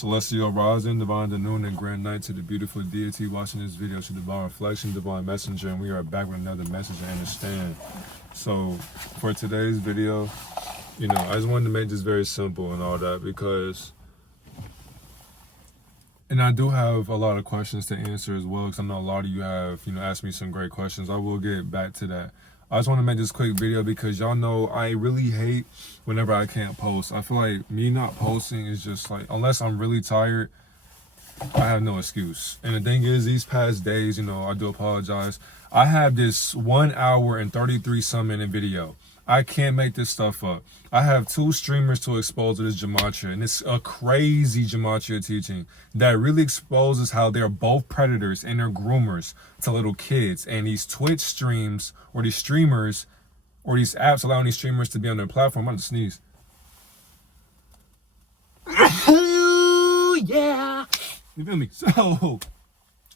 Celestial rising, divine noon, and grand night to the beautiful deity watching this video, to divine reflection, divine messenger, and we are back with another message I understand. So for today's video, I just wanted to make this very simple and all that because, and I do have a lot of questions to answer as well, because I know a lot of you have, asked me some great questions. I will get back to that. I just want to make this quick video because y'all know I really hate whenever I can't post. I feel like me not posting is just like, unless I'm really tired, I have no excuse. And the thing is, these past days, I do apologize. I have this 1 hour and 33 some minute video. I can't make this stuff up. I have 2 streamers to expose to this gematria, and it's a crazy gematria teaching that really exposes how they're both predators and they're groomers to little kids. And these Twitch streams, or these streamers, or these apps allowing these streamers to be on their platform. I'm about to sneeze. Yeah. You feel me? So,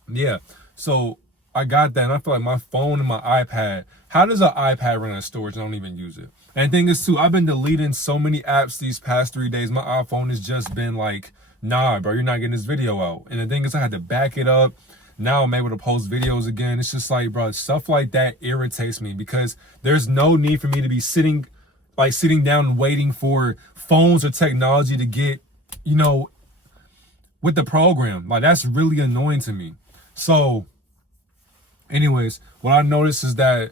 yeah. So, I got that, and I feel like my phone and my iPad, how does an iPad run out of storage? I don't even use it. And the thing is, too, I've been deleting so many apps these past 3 days. My iPhone has just been like, nah, bro, you're not getting this video out. And the thing is, I had to back it up. Now I'm able to post videos again. It's just like, bro, stuff like that irritates me because there's no need for me to be sitting down and waiting for phones or technology to get, with the program. Like, that's really annoying to me. So, anyways, what I noticed is that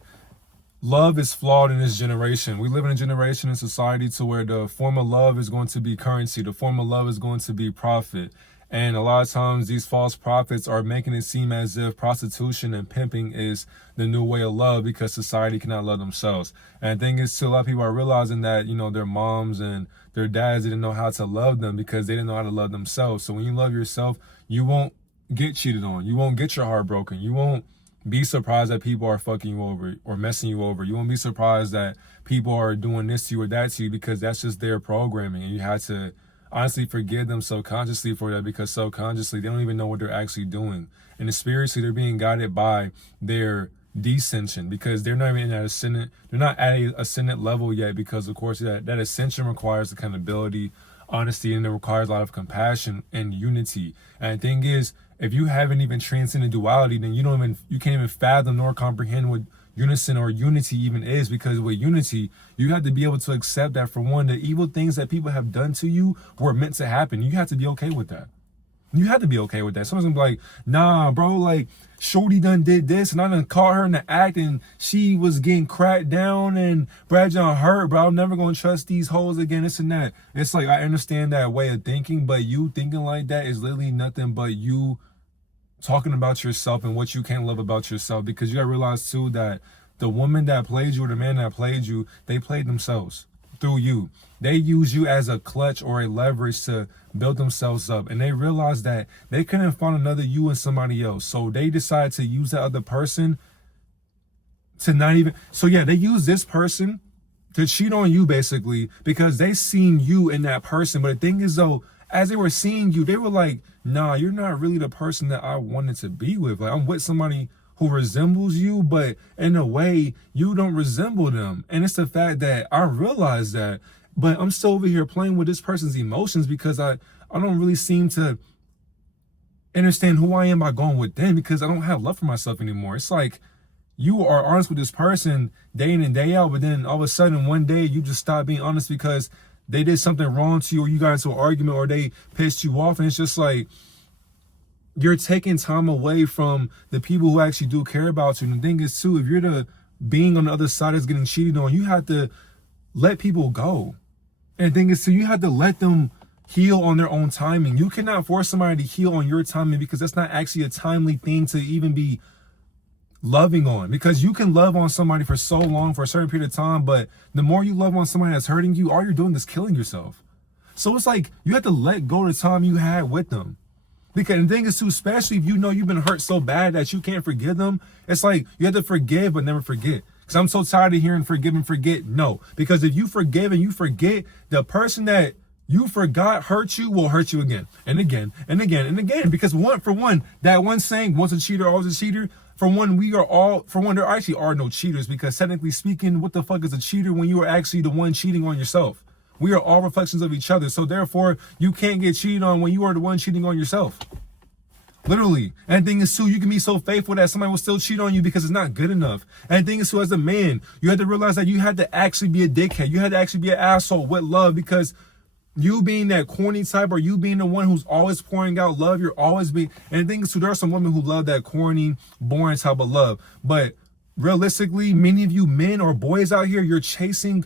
love is flawed in this generation. We live in a generation in society to where the form of love is going to be currency. The form of love is going to be profit. And a lot of times these false prophets are making it seem as if prostitution and pimping is the new way of love because society cannot love themselves. And the thing is, too, a lot of people are realizing that, their moms and their dads didn't know how to love them because they didn't know how to love themselves. So when you love yourself, you won't get cheated on. You won't get your heart broken. You won't be surprised that people are fucking you over or messing you over. You won't be surprised that people are doing this to you or that to you because that's just their programming. And you have to honestly forgive them subconsciously for that because subconsciously they don't even know what they're actually doing. And spiritually they're being guided by their descension because they're not even at ascendant. They're not at a ascendant level yet because, of course, that ascension requires accountability, honesty, and it requires a lot of compassion and unity. And the thing is, if you haven't even transcended duality, then you can't even fathom nor comprehend what unison or unity even is, because with unity, you have to be able to accept that, for one, the evil things that people have done to you were meant to happen. You have to be okay with that. You have to be okay with that. Someone's gonna be like, nah, bro, like, Shorty done did this, and I done caught her in the act, and she was getting cracked down, and Brad John hurt, bro. I'm never gonna trust these hoes again, this and that. It's like, I understand that way of thinking, but you thinking like that is literally nothing but you talking about yourself and what you can't love about yourself, because you gotta realize, too, that the woman that played you or the man that played you, they played themselves through you. They use you as a clutch or a leverage to build themselves up. And they realized that they couldn't find another you in somebody else. So they decided to use that other person to not even... So yeah, they use this person to cheat on you, basically, because they seen you in that person. But the thing is, though, as they were seeing you, they were like, nah, you're not really the person that I wanted to be with. Like, I'm with somebody who resembles you, but in a way, you don't resemble them. And it's the fact that I realized that, but I'm still over here playing with this person's emotions because I don't really seem to understand who I am by going with them, because I don't have love for myself anymore. It's like you are honest with this person day in and day out, but then all of a sudden one day you just stop being honest because they did something wrong to you, or you got into an argument, or they pissed you off. And it's just like, you're taking time away from the people who actually do care about you. And the thing is, too, if you're the being on the other side that's getting cheated on, you have to let people go. And the thing is, too, you have to let them heal on their own timing. You cannot force somebody to heal on your timing, because that's not actually a timely thing to even be loving on. Because you can love on somebody for so long, for a certain period of time, but the more you love on somebody that's hurting you, all you're doing is killing yourself. So it's like, you have to let go of the time you had with them. Because the thing is, too, especially if you know you've been hurt so bad that you can't forgive them, it's like you have to forgive but never forget. Because I'm so tired of hearing forgive and forget. No, because if you forgive and you forget, the person that you forgot hurt you will hurt you again and again and again and again. Because that one saying, once a cheater, always a cheater. For one, there actually are no cheaters, because technically speaking, what the fuck is a cheater when you are actually the one cheating on yourself? We are all reflections of each other. So therefore, you can't get cheated on when you are the one cheating on yourself. Literally. And the thing is too, you can be so faithful that somebody will still cheat on you because it's not good enough. And the thing is too, as a man, you had to realize that you had to actually be a dickhead. You had to actually be an asshole with love, because you being that corny type, or you being the one who's always pouring out love, you're always being, and the thing is too, there are some women who love that corny, boring type of love. But realistically, many of you men or boys out here, you're chasing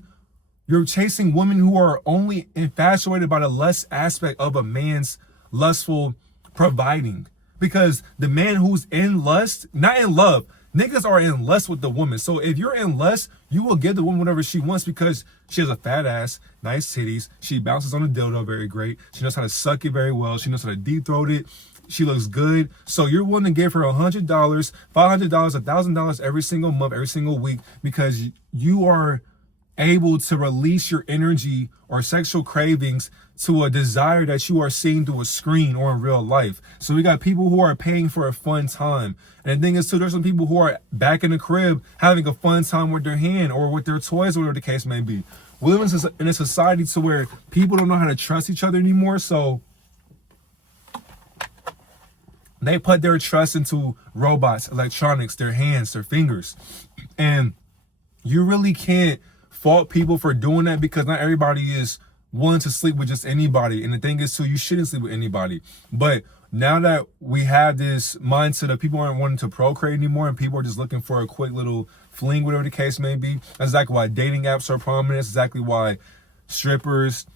women who are only infatuated by the lust aspect of a man's lustful providing. Because the man who's in lust, not in love, niggas are in lust with the woman. So if you're in lust, you will give the woman whatever she wants because she has a fat ass, nice titties, she bounces on the dildo very great, she knows how to suck it very well, she knows how to deep throat it, she looks good. So you're willing to give her $100, $500, $1,000 every single month, every single week, because you are able to release your energy or sexual cravings to a desire that you are seeing through a screen or in real life. So we got people who are paying for a fun time. And the thing is too, there's some people who are back in the crib having a fun time with their hand or with their toys, or whatever the case may be. We live in a society to where people don't know how to trust each other anymore. So they put their trust into robots, electronics, their hands, their fingers. And you really can't fault people for doing that, because not everybody is willing to sleep with just anybody. And the thing is too, you shouldn't sleep with anybody. But now that we have this mindset of people aren't wanting to procreate anymore, and people are just looking for a quick little fling, whatever the case may be, that's exactly why dating apps are prominent. That's exactly why strippers,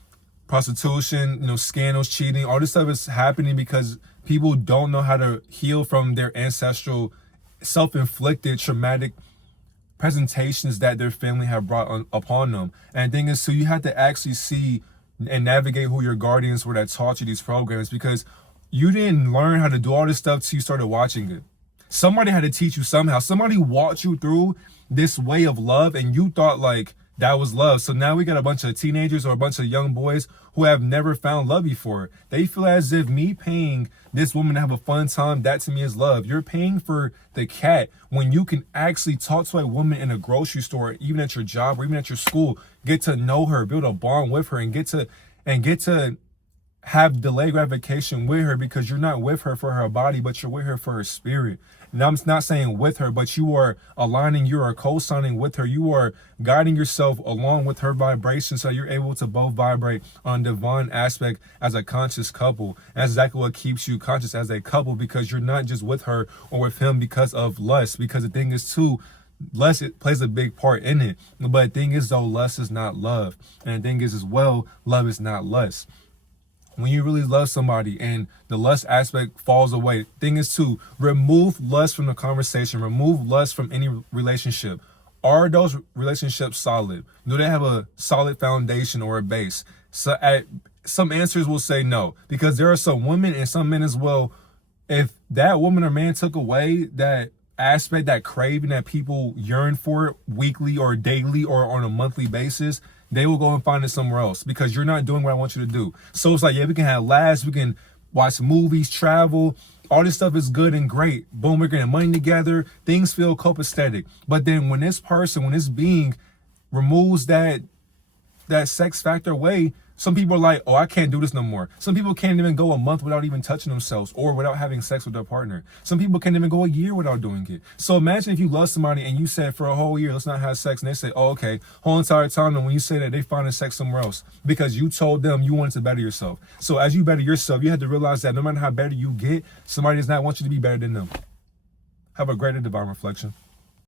prostitution, scandals, cheating, all this stuff is happening, because people don't know how to heal from their ancestral self-inflicted traumatic presentations that their family have brought upon them. And the thing is, so you have to actually see and navigate who your guardians were that taught you these programs, because you didn't learn how to do all this stuff till you started watching it. Somebody had to teach you somehow. Somebody walked you through this way of love, and you thought like that was love. So now we got a bunch of teenagers or a bunch of young boys who have never found love before. They feel as if me paying this woman to have a fun time, that to me is love. You're paying for the cat when you can actually talk to a woman in a grocery store, even at your job or even at your school, get to know her, build a bond with her, and get to have delayed gratification with her, because you're not with her for her body, but you're with her for her spirit. Now, I'm not saying with her, but you are aligning, you are co-signing with her. You are guiding yourself along with her vibration, so you're able to both vibrate on divine aspect as a conscious couple. That's exactly what keeps you conscious as a couple, because you're not just with her or with him because of lust. Because the thing is too, lust, it plays a big part in it. But the thing is though, lust is not love. And the thing is as well, love is not lust. When you really love somebody and the lust aspect falls away, thing is to remove lust from the conversation, remove lust from any relationship. Are those relationships solid? Do they have a solid foundation or a base? So some answers will say no, because there are some women and some men as well. If that woman or man took away that aspect, that craving that people yearn for weekly or daily or on a monthly basis, they will go and find it somewhere else, because you're not doing what I want you to do. So it's like, yeah, we can have laughs, we can watch movies, travel, all this stuff is good and great. Boom, we're getting money together, things feel copacetic. But then when this being removes that sex factor away, some people are like, oh, I can't do this no more. Some people can't even go a month without even touching themselves or without having sex with their partner. Some people can't even go a year without doing it. So imagine if you love somebody and you said for a whole year, let's not have sex. And they say, oh, okay, whole entire time. And when you say that, they find sex somewhere else because you told them you wanted to better yourself. So as you better yourself, you have to realize that no matter how better you get, somebody does not want you to be better than them. Have a greater divine reflection.